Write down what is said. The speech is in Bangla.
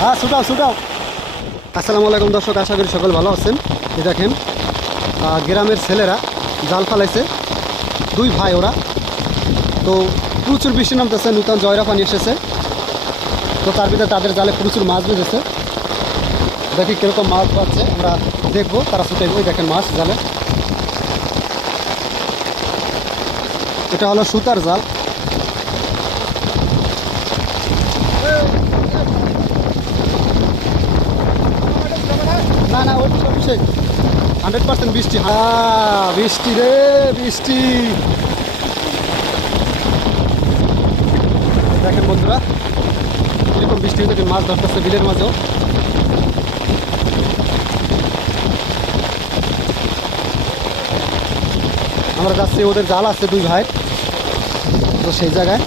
হ্যাঁ, ছুটাও ছুটাও। আসসালামু আলাইকুম দর্শক, আশা করি সকল ভালো আছেন। এই দেখেন গ্রামের ছেলেরা জাল ফালাইছে, দুই ভাই ওরা। তো প্রচুর বৃষ্টি নামতেছে, নূতন জয়রা পানি এসেছে। তো তার ভিতরে তাদের জালে প্রচুর মাছ বেঁধেছে। দেখি কীরকম মাছ পাচ্ছে, আমরা দেখবো। তারা ছুটে ওই দেখেন মাছ জালে। এটা হলো সুতার জাল। না না, ওই 100% বৃষ্টি। হ্যাঁ, বৃষ্টি রে বৃষ্টি। দেখেন বন্ধুরা, এরকম বৃষ্টি থেকে মাছ ধরতেছে বিলের মাঝেও। আমরা যাচ্ছি, ওদের জাল আছে দুই ভাই, তো সেই জায়গায়